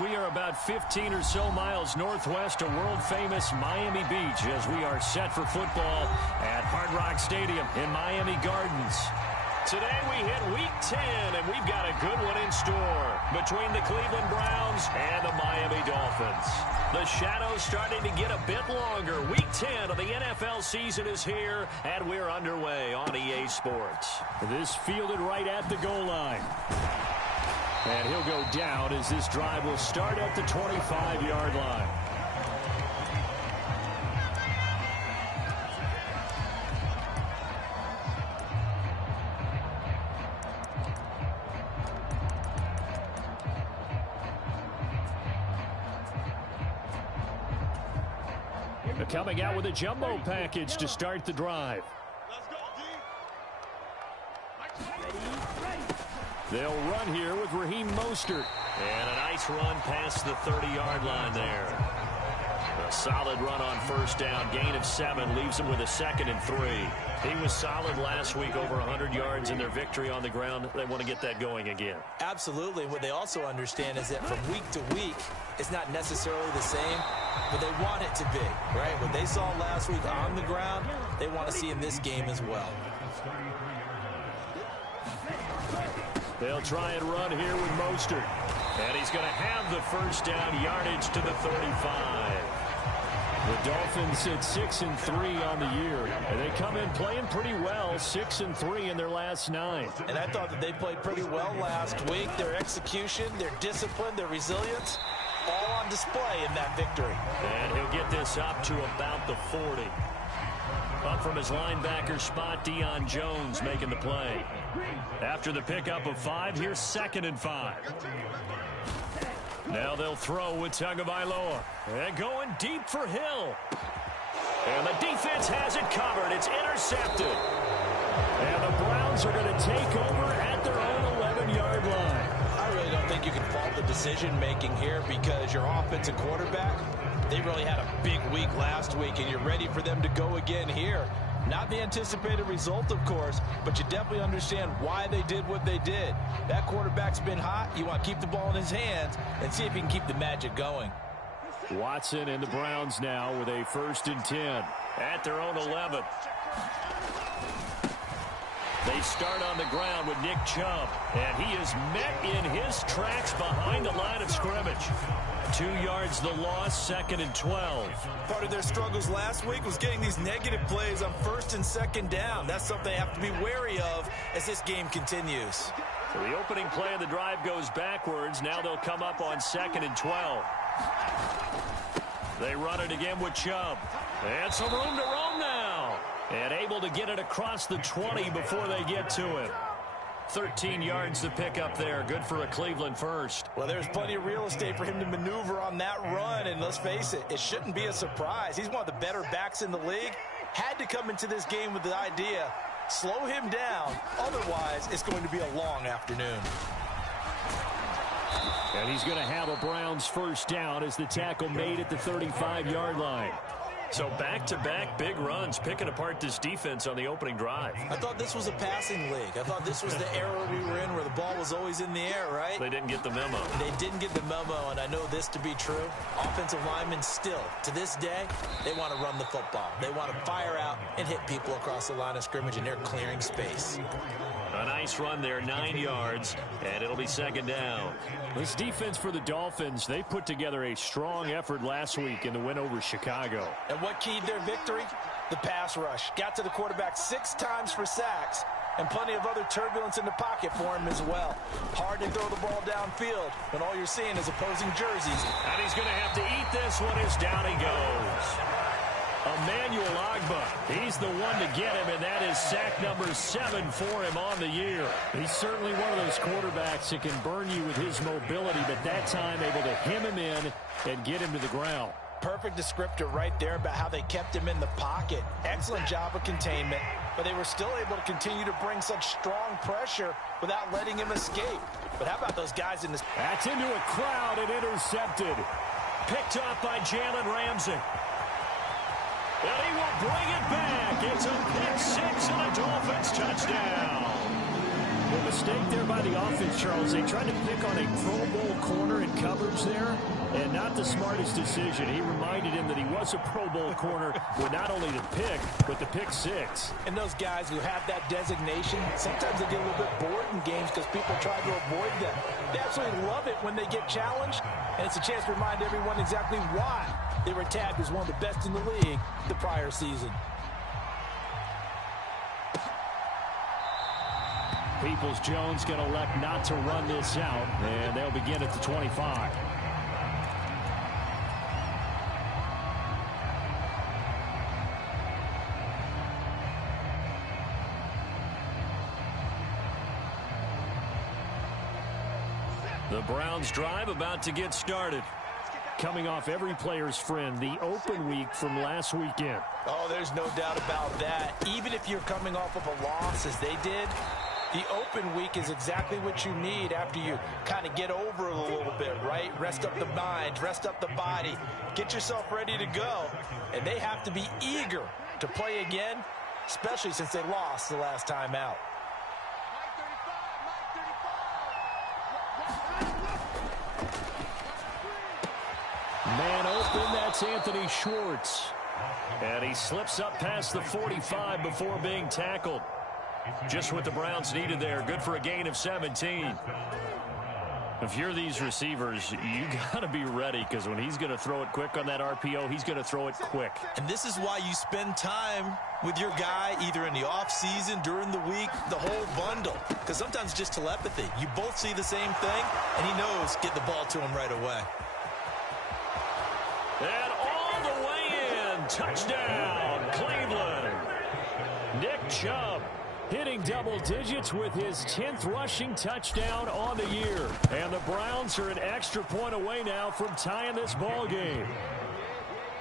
We are about 15 or so miles northwest of world-famous Miami Beach as we are set for football at Hard Rock Stadium in Miami Gardens. Today we hit Week 10, and we've got a good one in store between the Cleveland Browns and the Miami Dolphins. The shadow's starting to get a bit longer. Week 10 of the NFL season is here, and we're underway on EA Sports. This fielded right at the goal line. And he'll go down as this drive will start at the 25-yard line. Coming out with a jumbo package to start the drive. They'll run here with Raheem Mostert. And a nice run past the 30-yard line there. A solid run on first down. Gain of 7 leaves him with a 2nd and 3. He was solid last week, over 100 yards in their victory on the ground. They want to get that going again. Absolutely. What they also understand is that from week to week, it's not necessarily the same, but they want it to be, right? What they saw last week on the ground, they want to see in this game as well. They'll try and run here with Mostert. And he's going to have the first down, yardage to the 35. The Dolphins sit 6-3 on the year. And they come in playing pretty well, 6-3 in their last 9. And I thought that they played pretty well last week. Their execution, their discipline, their resilience, all on display in that victory. And he'll get this up to about the 40. Up from his linebacker spot, Deion Jones making the play. After the pickup of 5, here's 2nd and 5. Now they'll throw with Tagovailoa. And going deep for Hill. And the defense has it covered. It's intercepted. And the Browns are going to take over at their own 11-yard line. I really don't think you can fault the decision-making here because your offensive quarterback, they really had a big week last week, and you're ready for them to go again here. Not the anticipated result, of course, but you definitely understand why they did what they did. That quarterback's been hot. You want to keep the ball in his hands and see if he can keep the magic going. Watson and the Browns now with a 1st and 10 at their own 11. They start on the ground with Nick Chubb, and he is met in his tracks behind the line of scrimmage. 2 yards the loss, 2nd and 12. Part of their struggles last week was getting these negative plays on 1st and 2nd down. That's something they have to be wary of as this game continues. So the opening play of the drive goes backwards. Now they'll come up on 2nd and 12. They run it again with Chubb. And some room to roam now. And able to get it across the 20 before they get to it. 13 yards to pick up there. Good for a Cleveland first. Well, there's plenty of real estate for him to maneuver on that run. And let's face it, it shouldn't be a surprise. He's one of the better backs in the league. Had to come into this game with the idea, slow him down. Otherwise, it's going to be a long afternoon. And he's going to have a Browns first down as the tackle made at the 35-yard line. So back-to-back big runs, picking apart this defense on the opening drive. I thought this was a passing league. I thought this was the era we were in where the ball was always in the air, right? They didn't get the memo. They didn't get the memo, and I know this to be true. Offensive linemen still, to this day, they want to run the football. They want to fire out and hit people across the line of scrimmage, and they're clearing space. A nice run there, 9 yards, and it'll be 2nd down. This defense for the Dolphins, they put together a strong effort last week in the win over Chicago. And what keyed their victory? The pass rush. Got to the quarterback 6 times for sacks, and plenty of other turbulence in the pocket for him as well. Hard to throw the ball downfield when all you're seeing is opposing jerseys. And he's going to have to eat this one as down he goes. Emmanuel Ogbah, he's the one to get him, and that is sack number 7 for him on the year. He's certainly one of those quarterbacks that can burn you with his mobility, but that time able to hem him in and get him to the ground. Perfect descriptor right there about how they kept him in the pocket. Excellent job of containment, but they were still able to continue to bring such strong pressure without letting him escape. But how about those guys in this? That's into a crowd and intercepted. Picked up by Jalen Ramsey. And he will bring it back. It's a pick 6 and a Dolphins touchdown. Well, mistake there by the offense, Charles. They tried to pick on a Pro Bowl corner in coverage there, and not the smartest decision. He reminded him that he was a Pro Bowl corner with not only the pick, but the pick six. And those guys who have that designation, sometimes they get a little bit bored in games because people try to avoid them. They absolutely love it when they get challenged, and it's a chance to remind everyone exactly why they were tagged as one of the best in the league the prior season. Peoples-Jones going to elect not to run this out, and they'll begin at the 25. The Browns drive about to get started. Coming off every player's friend, the open week from last weekend. Oh, there's no doubt about that. Even if you're coming off of a loss as they did, the open week is exactly what you need after you kind of get over it a little bit, right? Rest up the mind, rest up the body, get yourself ready to go. And they have to be eager to play again, especially since they lost the last time out. Man open, that's Anthony Schwartz. And he slips up past the 45 before being tackled. Just what the Browns needed there. Good for a gain of 17. If you're these receivers, you got to be ready, because when he's going to throw it quick on that RPO, he's going to throw it quick. And this is why you spend time with your guy either in the offseason, during the week, the whole bundle. Because sometimes it's just telepathy. You both see the same thing, and he knows get the ball to him right away. And all the way in. Touchdown, Cleveland. Nick Chubb hitting double digits with his 10th rushing touchdown on the year. And the Browns are an extra point away now from tying this ball game.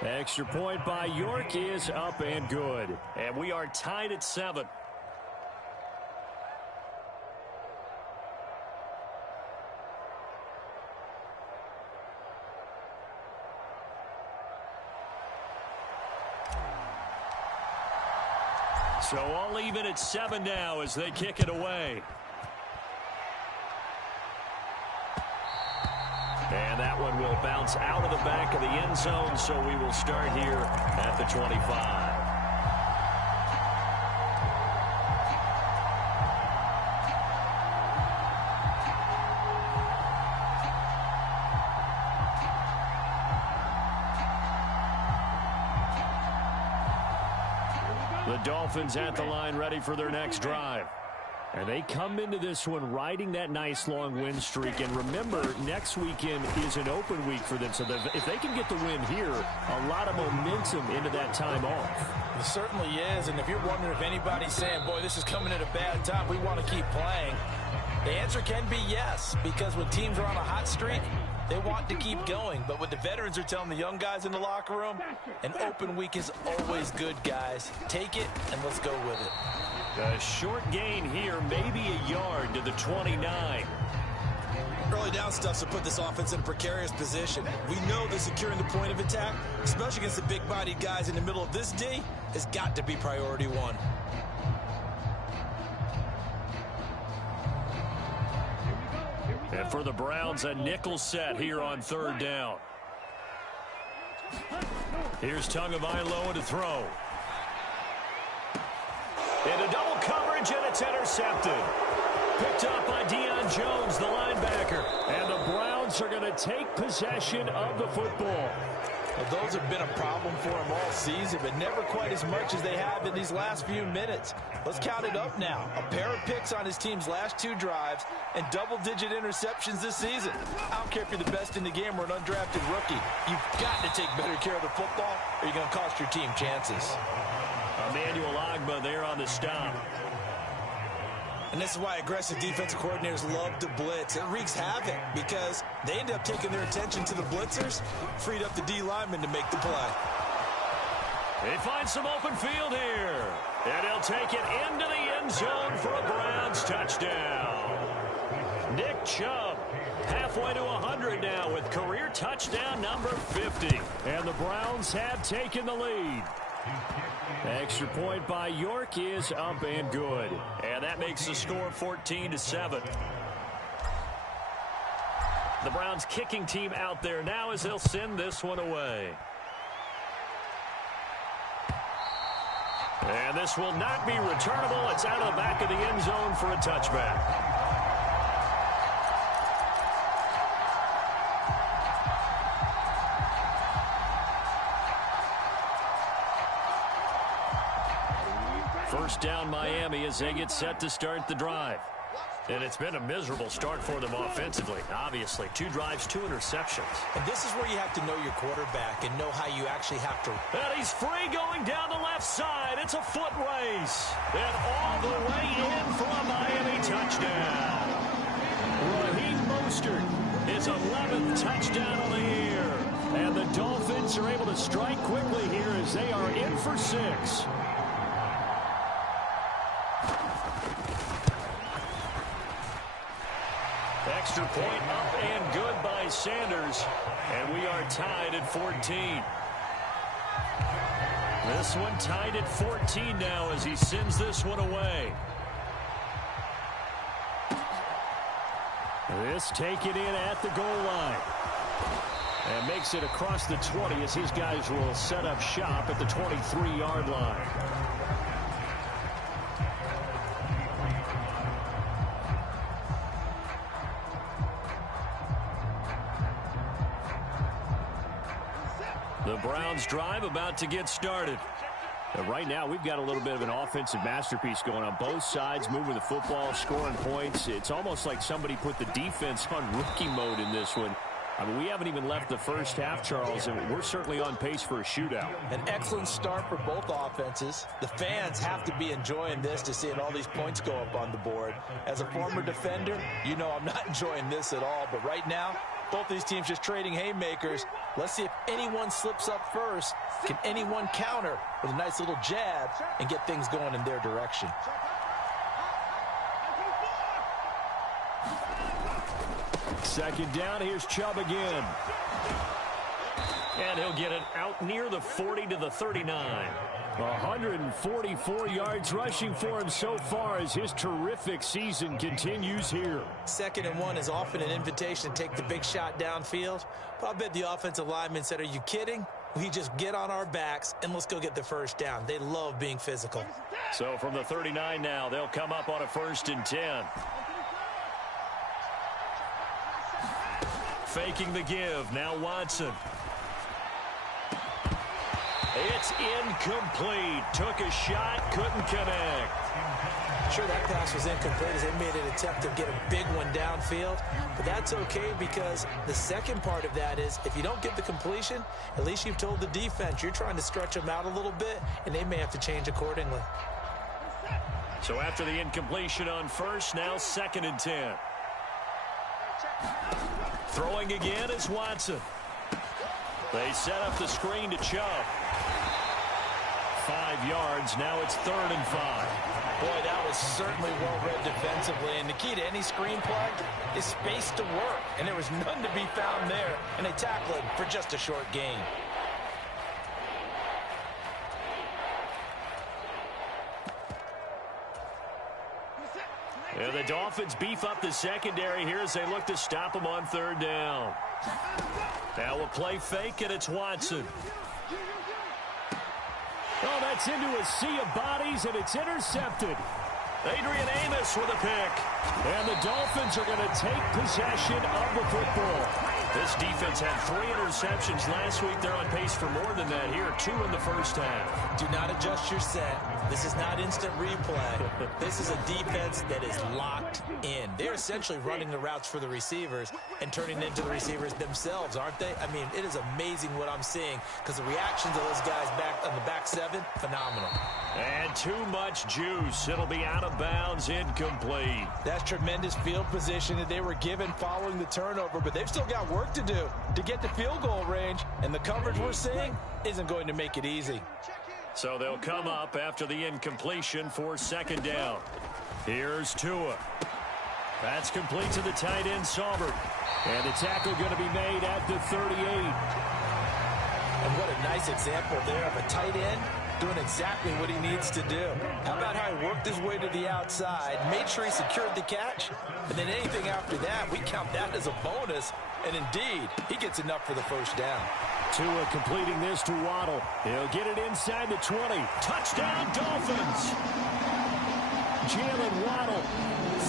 Extra point by York is up and good. And we are tied at 7. So all even at 7 now as they kick it away. And that one will bounce out of the back of the end zone, so we will start here at the 25. The Dolphins at the line, ready for their next drive. And they come into this one riding that nice long win streak. And remember, next weekend is an open week for them. So if they can get the win here, a lot of momentum into that time off. It certainly is. And if you're wondering if anybody's saying, boy, this is coming at a bad time, we want to keep playing, the answer can be yes. Because when teams are on a hot streak, they want to keep going. But what the veterans are telling the young guys in the locker room, an open week is always good, guys. Take it and let's go with it. A short gain here, maybe a yard to the 29. Early down stuff to put this offense in a precarious position. We know that securing the point of attack, especially against the big-bodied guys in the middle of this D, has got to be priority one. And for the Browns, a nickel set here on 3rd down. Here's Tagovailoa to throw. Into double coverage, and it's intercepted. Picked up by Deion Jones, the linebacker. And the Browns are going to take possession of the football. Well, those have been a problem for him all season, but never quite as much as they have in these last few minutes. Let's count it up now. A pair of picks on his team's last 2 drives and double-digit interceptions this season. I don't care if you're the best in the game or an undrafted rookie. You've got to take better care of the football or you're going to cost your team chances. Emmanuel Ogbah there on the stop. And this is why aggressive defensive coordinators love to blitz. It wreaks havoc because they end up taking their attention to the blitzers, freed up the D lineman to make the play. They find some open field here. And he'll take it into the end zone for a Browns touchdown. Nick Chubb halfway to 100 now with career touchdown number 50. And the Browns have taken the lead. Extra point by York is up and good. And that makes the score 14-7. The Browns kicking team out there now as they'll send this one away. And this will not be returnable. It's out of the back of the end zone for a touchback. First down Miami as they get set to start the drive. And it's been a miserable start for them offensively. Obviously, 2 drives, 2 interceptions. And this is where you have to know your quarterback and know how you actually have to. And he's free going down the left side. It's a foot race. And all the way in for a Miami touchdown. Raheem Mostert, his 11th touchdown on the year. And the Dolphins are able to strike quickly here as they are in for 6. Extra point up and good by Sanders. And we are tied at 14. This one tied at 14 now as he sends this one away. This taken in at the goal line. And makes it across the 20 as his guys will set up shop at the 23-yard line. The Browns drive about to get started. And right now, we've got a little bit of an offensive masterpiece going on. Both sides moving the football, scoring points. It's almost like somebody put the defense on rookie mode in this one. I mean, we haven't even left the first half, Charles, and we're certainly on pace for a shootout. An excellent start for both offenses. The fans have to be enjoying this to seeing all these points go up on the board. As a former defender, you know I'm not enjoying this at all. But right now, both these teams just trading haymakers. Let's see if anyone slips up first. Can anyone counter with a nice little jab and get things going in their direction? Second down, here's Chubb again. And he'll get it out near the 40 to the 39. 144 yards rushing for him so far as his terrific season continues here. 2nd and 1 is often an invitation to take the big shot downfield. But I bet the offensive lineman said, are you kidding? We just get on our backs and let's go get the first down. They love being physical. So from the 39 now, they'll come up on a 1st and 10. Faking the give. Now Watson. It's incomplete. Took a shot, couldn't connect. Sure, that pass was incomplete as they made an attempt to get a big one downfield. But that's okay because the second part of that is if you don't get the completion, at least you've told the defense you're trying to stretch them out a little bit, and they may have to change accordingly. So after the incompletion on 1st, now 2nd and 10. Throwing again is Watson. They set up the screen to Chubb. 5 yards. Now it's 3rd and 5. Boy, that was certainly well-read defensively. And the key to any screen play is space to work. And there was none to be found there. And they tackled him for just a short gain. And the Dolphins beef up the secondary here as they look to stop them on 3rd down. Now a play fake, and it's Watson. Oh, that's into a sea of bodies, and it's intercepted. Adrian Amos with a pick. And the Dolphins are going to take possession of the football. This defense had 3 interceptions last week. They're on pace for more than that here. 2 in the first half. Do not adjust your set. This is not instant replay. This is a defense that is locked in. They're essentially running the routes for the receivers and turning into the receivers themselves, aren't they? I mean, it is amazing what I'm seeing because the reactions of those guys back on the back 7, phenomenal. And too much juice. It'll be out of bounds, incomplete. That's tremendous field position that they were given following the turnover, but they've still got work to do to get to field goal range, and the coverage we're seeing isn't going to make it easy. So they'll come up after the incompletion for 2nd down. Here's Tua. That's complete to the tight end, Saubert. And the tackle going to be made at the 38. And what a nice example there of a tight end doing exactly what he needs to do. How about how he worked his way to the outside, made sure he secured the catch, and then anything after that, we count that as a bonus. And indeed, he gets enough for the first down. Tua completing this to Waddle. He'll get it inside the 20. Touchdown, Dolphins. Jalen Waddle,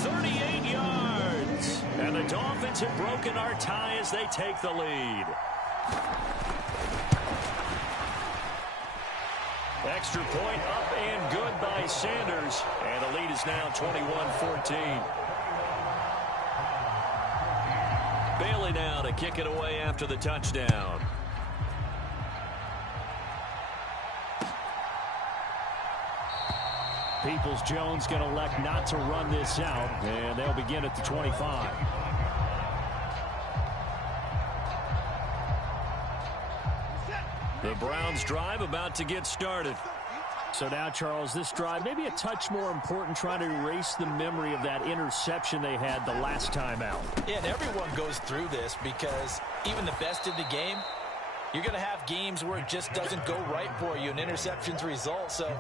38 yards. And the Dolphins have broken our tie as they take the lead. Extra point up and good by Sanders. And the lead is now 21-14. Bailey now to kick it away after the touchdown. Peoples-Jones going to elect not to run this out, and they'll begin at the 25. The Browns drive about to get started. So now, Charles, this drive maybe a touch more important, trying to erase the memory of that interception they had the last time out. Yeah, and everyone goes through this because even the best in the game, you're going to have games where it just doesn't go right for you, and interceptions result. So,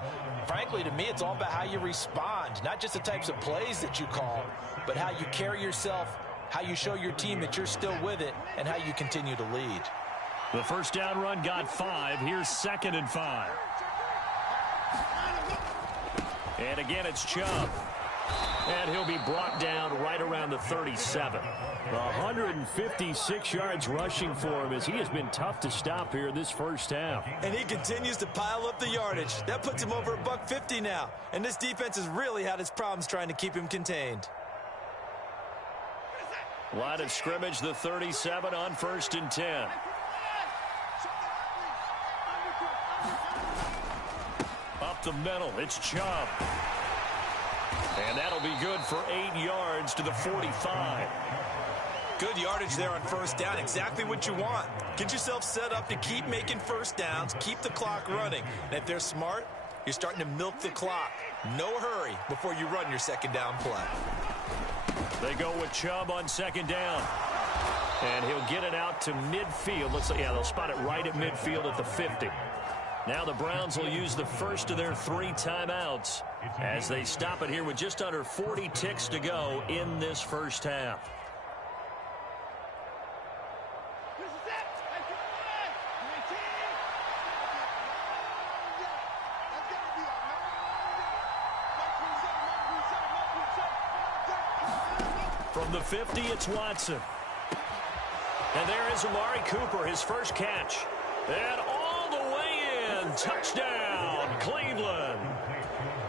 frankly, to me, it's all about how you respond, not just the types of plays that you call, but how you carry yourself, how you show your team that you're still with it, and how you continue to lead. The first down run got 5. Here's 2nd and 5. And again, it's Chubb. And he'll be brought down right around the 37. 156 yards rushing for him as he has been tough to stop here this first half. And he continues to pile up the yardage. That puts him over $150 now. And this defense has really had its problems trying to keep him contained. Line of scrimmage, the 37 on 1st and 10. Up the middle, it's Chubb. And that'll be good for 8 yards to the 45. Good yardage there on first down. Exactly what you want. Get yourself set up to keep making first downs, keep the clock running. And if they're smart, you're starting to milk the clock. No hurry before you run your second down play. They go with Chubb on 2nd down. And he'll get it out to midfield. Looks like, yeah, they'll spot it right at midfield at the 50. Now the Browns will use the first of their 3 timeouts as they stop it here with just under 40 ticks to go in this first half. From the 50, it's Watson. And there is Amari Cooper, his first catch. And all the way in, touchdown, Cleveland.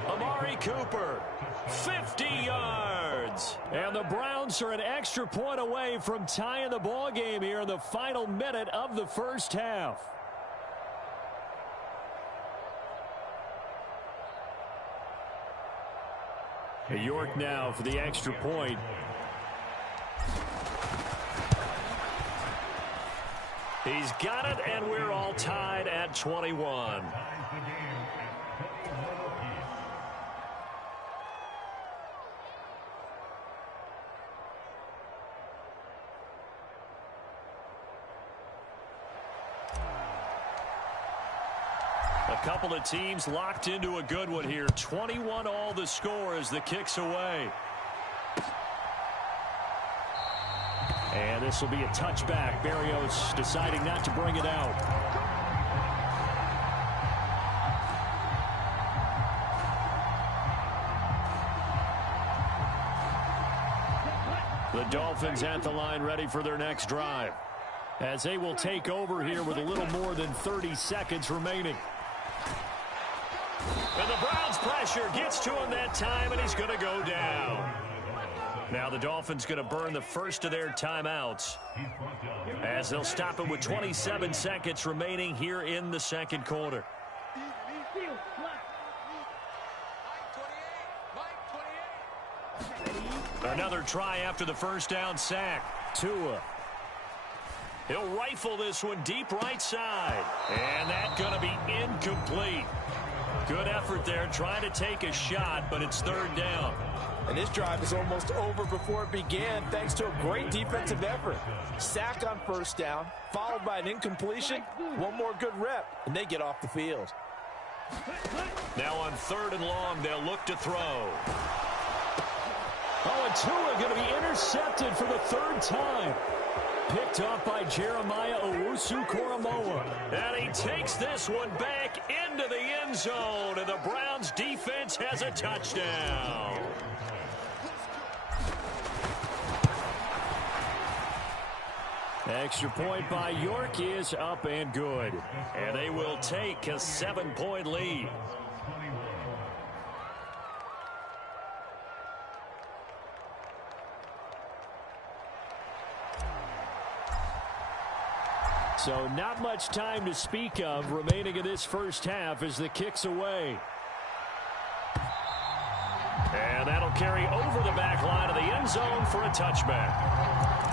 Amari Cooper, 50 yards. And the Browns are an extra point away from tying the ball game here in the final minute of the first half. York now for the extra point. He's got it, and we're all tied at 21. A couple of teams locked into a good one here. 21 all the score as the kick's away. And this will be a touchback. Berrios deciding not to bring it out. The Dolphins at the line ready for their next drive, as they will take over here with a little more than 30 seconds remaining. And the Browns pressure gets to him that time, and he's going to go down. Now the Dolphins going to burn the first of their timeouts as they'll stop it with 27 seconds remaining here in the second quarter. Another try after the first down sack. Tua. He'll rifle this one deep right side. And that's going to be incomplete. Good effort there trying to take a shot, but it's 3rd down. And this drive is almost over before it began thanks to a great defensive effort. Sack on first down, followed by an incompletion. One more good rep, and they get off the field. Now on 3rd and long, they'll look to throw. Oh, and Tua going to be intercepted for the 3rd time. Picked off by Jeremiah Owusu-Koramoah. And he takes this one back into the end zone, and the Browns defense has a touchdown. Extra point by York is up and good. And they will take a 7-point lead. So not much time to speak of remaining in this first half as the kick's away. And that'll carry over the back line of the end zone for a touchback.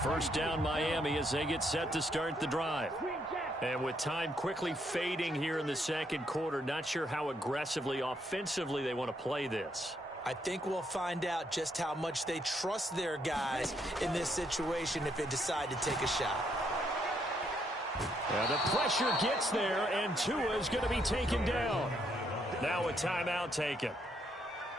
First down Miami as they get set to start the drive. And with time quickly fading here in the second quarter, not sure how aggressively, offensively they want to play this. I think we'll find out just how much they trust their guys in this situation if they decide to take a shot. And the pressure gets there, and Tua is going to be taken down. Now a timeout taken.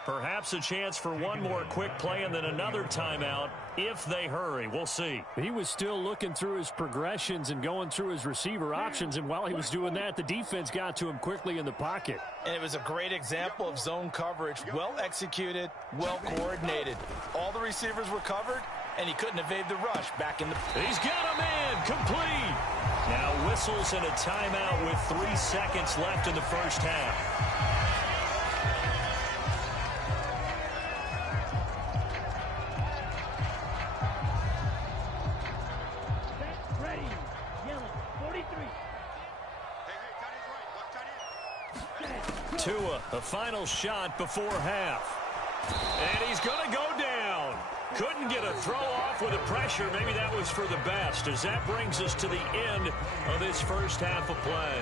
Perhaps a chance for one more quick play and then another timeout if they hurry. We'll see. He was still looking through his progressions and going through his receiver options, and while he was doing that, the defense got to him quickly in the pocket. And it was a great example of zone coverage. Well executed, well coordinated. All the receivers were covered, and he couldn't evade the rush back in the... He's got him in. Complete. Now whistles and a timeout with 3 seconds left in the first half. Tua, a final shot before half. And he's going to go down. Couldn't get a throw off with the pressure. Maybe that was for the best, as that brings us to the end of this first half of play.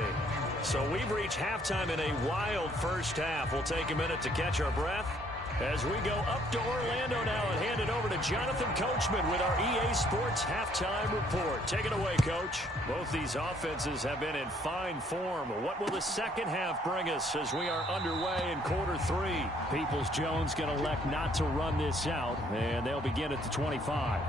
So we've reached halftime in a wild first half. We'll take a minute to catch our breath as we go up to Orlando now and hand it over to Jonathan Coachman with our EA Sports Halftime Report. Take it away, Coach. Both these offenses have been in fine form. What will the second half bring us as we are underway in quarter 3? Peoples-Jones going to elect not to run this out, and they'll begin at the 25.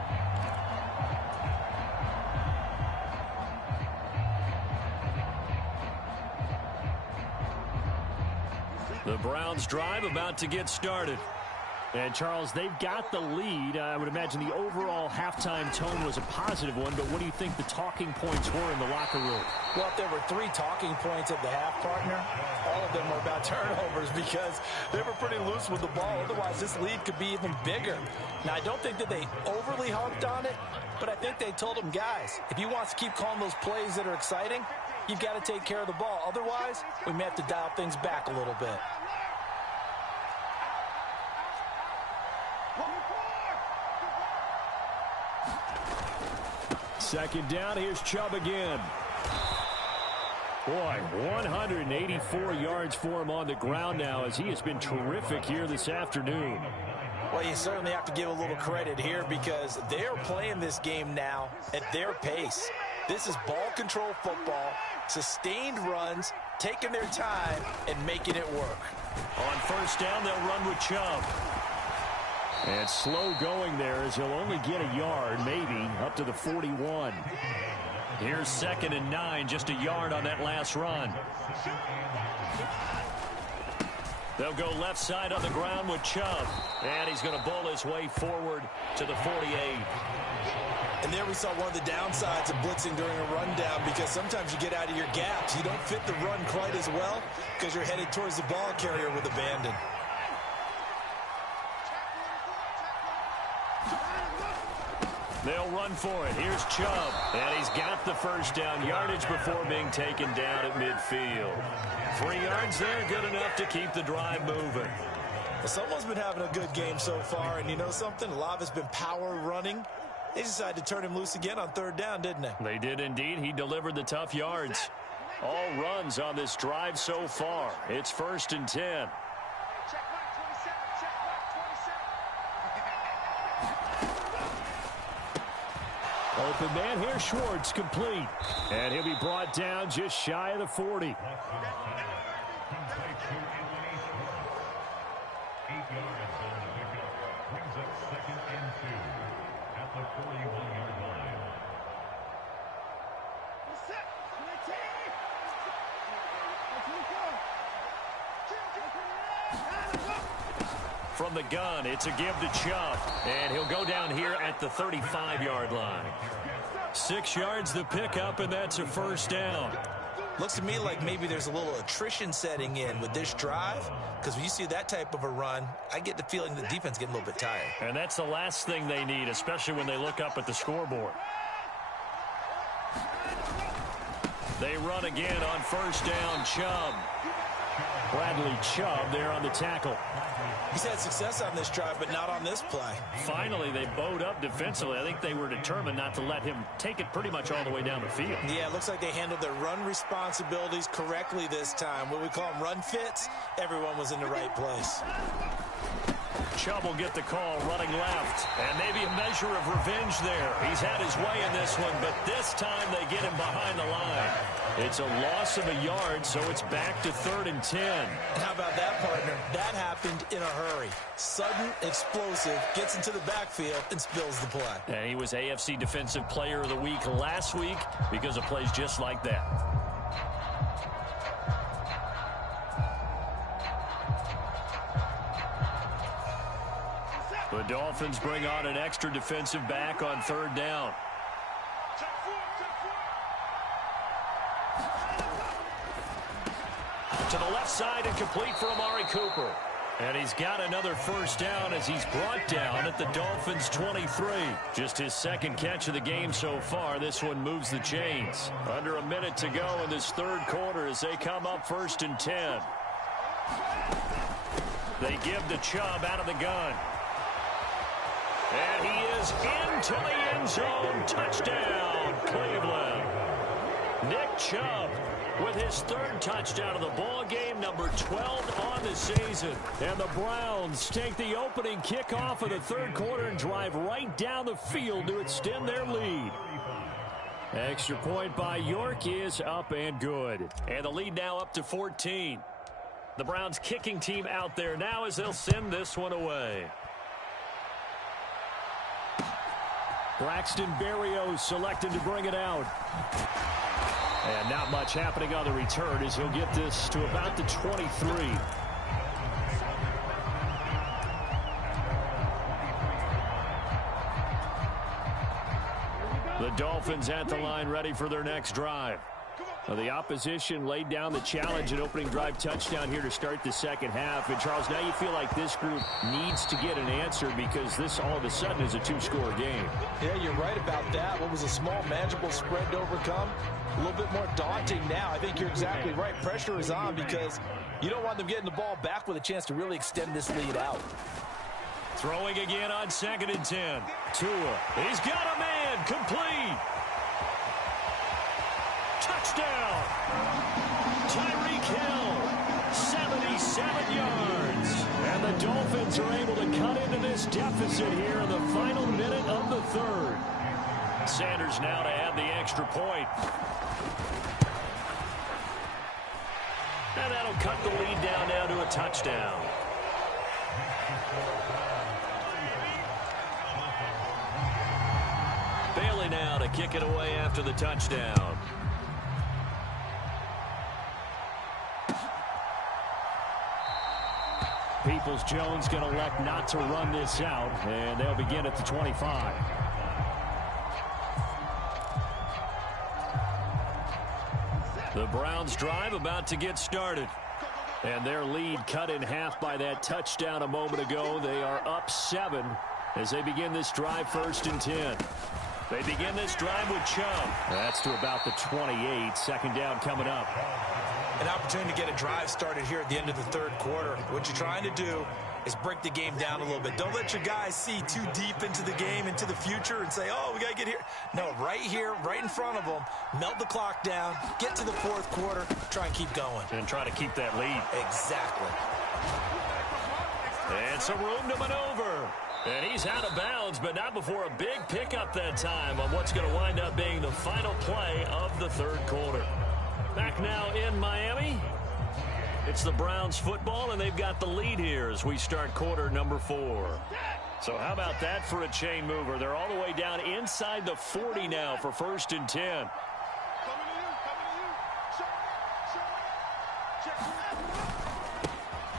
The Browns drive about to get started. And, Charles, they've got the lead. I would imagine the overall halftime tone was a positive one, but what do you think the talking points were in the locker room? Well, if there were 3 talking points at the half, partner, all of them were about turnovers because they were pretty loose with the ball. Otherwise, this lead could be even bigger. Now, I don't think that they overly harped on it, but I think they told them, guys, if you want to keep calling those plays that are exciting, you've got to take care of the ball. Otherwise, we may have to dial things back a little bit. Second down, here's Chubb again. Boy, 184 yards for him on the ground now as he has been terrific here this afternoon. Well, you certainly have to give a little credit here because they're playing this game now at their pace. This is ball control football, sustained runs, taking their time, and making it work. On first down, they'll run with Chubb. And slow going there as he'll only get a yard, maybe, up to the 41. Here's 2nd and 9, just a yard on that last run. They'll go left side on the ground with Chubb. And he's going to bowl his way forward to the 48. And there we saw one of the downsides of blitzing during a rundown because sometimes you get out of your gaps. You don't fit the run quite as well because you're headed towards the ball carrier with abandon. They'll run for it. Here's Chubb. And he's got the first down yardage before being taken down at midfield. 3 yards there, good enough to keep the drive moving. Well, someone's been having a good game so far, and you know something? A lot of it's been power running. They decided to turn him loose again on third down, didn't they? They did indeed. He delivered the tough yards. All runs on this drive so far. It's 1st and 10. Open man here, Schwartz, complete. And he'll be brought down just shy of the 40. From the gun, it's a give to Chubb. And he'll go down here at the 35-yard line. 6 yards the pickup, and that's a 1st down. Looks to me like maybe there's a little attrition setting in with this drive, because when you see that type of a run, I get the feeling the defense getting a little bit tired. And that's the last thing they need, especially when they look up at the scoreboard. They run again on 1st down, Chubb. Bradley Chubb there on the tackle. He's had success on this drive, but not on this play. Finally, they bowed up defensively. I think they were determined not to let him take it pretty much all the way down the field. Yeah, it looks like they handled their run responsibilities correctly this time. What we call them run fits, everyone was in the right place. Chubb will get the call running left. And maybe a measure of revenge there. He's had his way in this one, but this time they get him behind the line. It's a loss of a yard, so it's back to 3rd and 10. How about that, partner? That happened in a hurry. Sudden, explosive, gets into the backfield, and spills the play. And he was AFC Defensive Player of the Week last week because of plays just like that. The Dolphins bring on an extra defensive back on 3rd down. To the left side and complete for Amari Cooper. And he's got another 1st down as he's brought down at the Dolphins' 23. Just his 2nd catch of the game so far. This one moves the chains. Under a minute to go in this 3rd quarter as they come up 1st and 10. They give to Chubb out of the gun. And he is into the end zone. Touchdown, Cleveland. Nick Chubb with his 3rd touchdown of the ball game, number 12 on the season. And the Browns take the opening kickoff of the 3rd quarter and drive right down the field to extend their lead. Extra point by York is up and good. And the lead now up to 14. The Browns kicking team out there now as they'll send this one away. Braxton Berrios selected to bring it out. And not much happening on the return as he'll get this to about the 23. The Dolphins at the line ready for their next drive. Well, the opposition laid down the challenge and opening drive touchdown here to start the 2nd half. And, Charles, now you feel like this group needs to get an answer because this all of a sudden is a 2-score game. Yeah, you're right about that. What was a small, manageable spread to overcome, a little bit more daunting now. I think you're exactly right. Pressure is on because you don't want them getting the ball back with a chance to really extend this lead out. Throwing again on 2nd and 10. Tua. He's got a man. Complete. Touchdown! Tyreek Hill, 77 yards. And the Dolphins are able to cut into this deficit here in the final minute of the 3rd. Sanders now to add the extra point. And that'll cut the lead down now to a touchdown. Bailey now to kick it away after the touchdown. Peoples-Jones going to elect not to run this out, and they'll begin at the 25. The Browns drive about to get started. And their lead cut in half by that touchdown a moment ago. They are up 7 as they begin this drive 1st and 10. They begin this drive with Chubb. That's to about the 28. 2nd down coming up. An opportunity to get a drive started here at the end of the 3rd quarter. What you're trying to do is break the game down a little bit. Don't let your guys see too deep into the game, into the future, and say, oh, we got to get here. No, right here, right in front of them, melt the clock down, get to the fourth quarter, try and keep going. And try to keep that lead. Exactly. And some room to maneuver. And he's out of bounds, but not before a big pickup that time on what's going to wind up being the final play of the third quarter. Back now in Miami. It's the Browns football, and they've got the lead here as we start quarter number 4. So how about that for a chain mover? They're all the way down inside the 40 now for 1st and 10.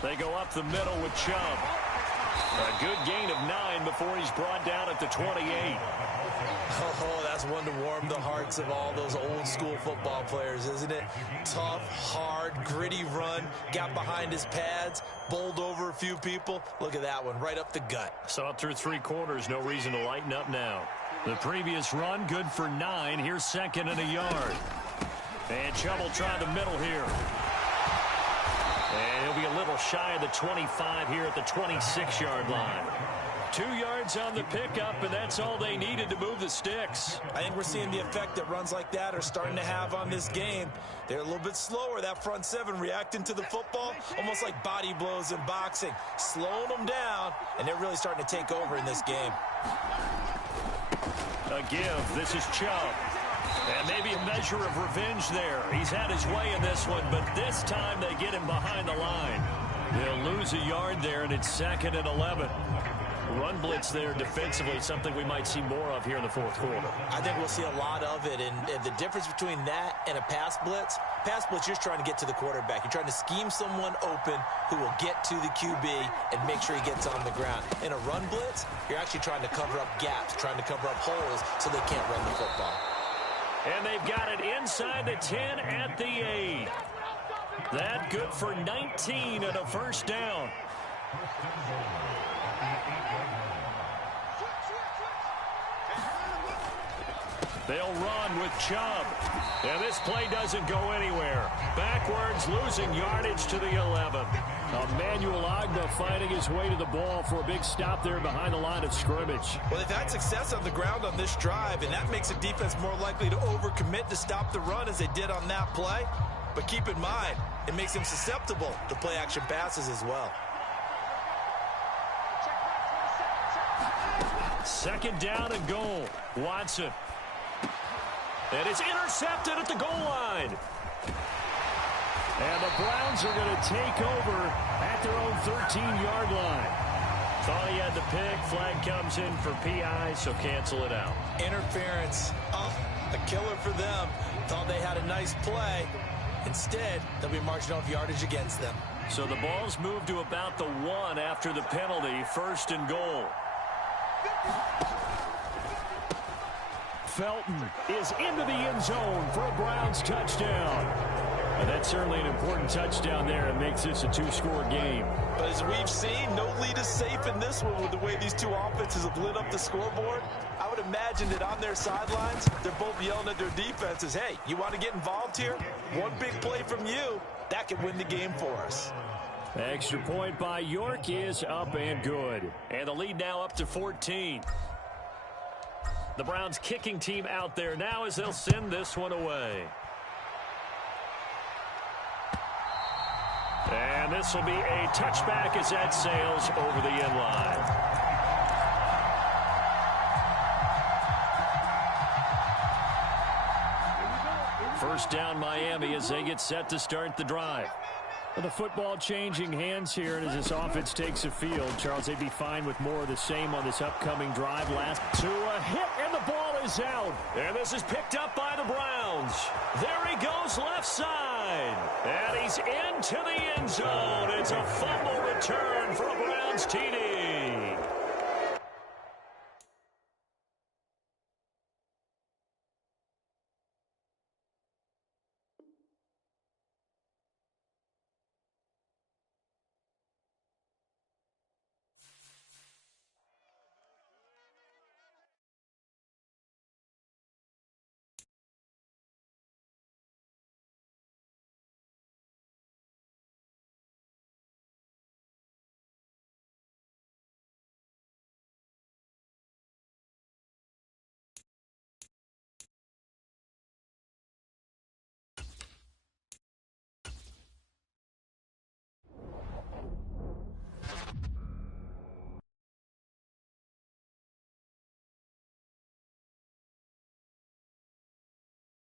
They go up the middle with Chubb. A good gain of 9 before he's brought down at the 28. Oh, that's one to warm the hearts of all those old school football players, isn't it? Tough, hard, gritty run, got behind his pads, bowled over a few people. Look at that one, right up the gut. Saw it through 3 quarters, no reason to lighten up now. The previous run, good for 9. Here's 2nd and a yard. And Chubb will try the middle here. And he'll be a little shy of the 25 here at the 26-yard line. 2 yards on the pickup, and that's all they needed to move the sticks. I think we're seeing the effect that runs like that are starting to have on this game. They're a little bit slower, that front 7, reacting to the football, almost like body blows in boxing, slowing them down, and they're really starting to take over in this game. A give. This is Chubb. And maybe a measure of revenge there. He's had his way in this one, but this time they get him behind the line. They'll lose a yard there, and it's 2nd and 11. Run blitz there defensively, something we might see more of here in the fourth quarter. I think we'll see a lot of it, and the difference between that and a pass blitz, you're just trying to get to the quarterback. You're trying to scheme someone open who will get to the QB and make sure he gets on the ground. In a run blitz, you're actually trying to cover up gaps, trying to cover up holes so they can't run the football. And they've got it inside the 10 at the 8. That good for 19 and a 1st down. They'll run with Chubb. And this play doesn't go anywhere. Backwards, losing yardage to the 11. Emmanuel Agba finding his way to the ball for a big stop there behind the line of scrimmage. Well, they've had success on the ground on this drive, and that makes the defense more likely to overcommit to stop the run as they did on that play. But keep in mind, it makes them susceptible to play-action passes as well. 2nd down and goal. Watson. And it's intercepted at the goal line. And the Browns are going to take over at their own 13-yard line. Thought he had the pick. Flag comes in for PI, so cancel it out. Interference. Oh, a killer for them. Thought they had a nice play. Instead, they'll be marching off yardage against them. So the ball's moved to about the 1 after the penalty. 1st and goal. Felton is into the end zone for a Browns touchdown. And that's certainly an important touchdown there. It makes this a 2-score game. But as we've seen, no lead is safe in this one with the way these two offenses have lit up the scoreboard. I would imagine that on their sidelines, they're both yelling at their defenses, hey, you want to get involved here? One big play from you, that could win the game for us. Extra point by York is up and good. And the lead now up to 14. The Browns kicking team out there now as they'll send this one away. And this will be a touchback as that sails over the end line. First down Miami as they get set to start the drive. The football changing hands here, and as this offense takes a field, Charles, they'd be fine with more of the same on this upcoming drive. Last to a hit, and the ball is out. And this is picked up by the Browns. There he goes left side. And he's into the end zone. It's a fumble return for a Browns TD.